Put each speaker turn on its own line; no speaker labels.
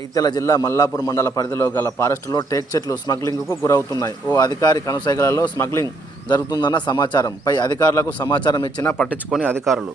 జైత్యాల జిల్లా మల్లాపూర్ మండల పరిధిలో గల ఫారెస్టులో టేక్ చెట్లు స్మగ్లింగ్కు గురవుతున్నాయి. ఓ అధికారి కనుసైగలలో స్మగ్లింగ్ జరుగుతుందన్న సమాచారం. పై అధికారులకు సమాచారం ఇచ్చినా పట్టించుకొని అధికారులు.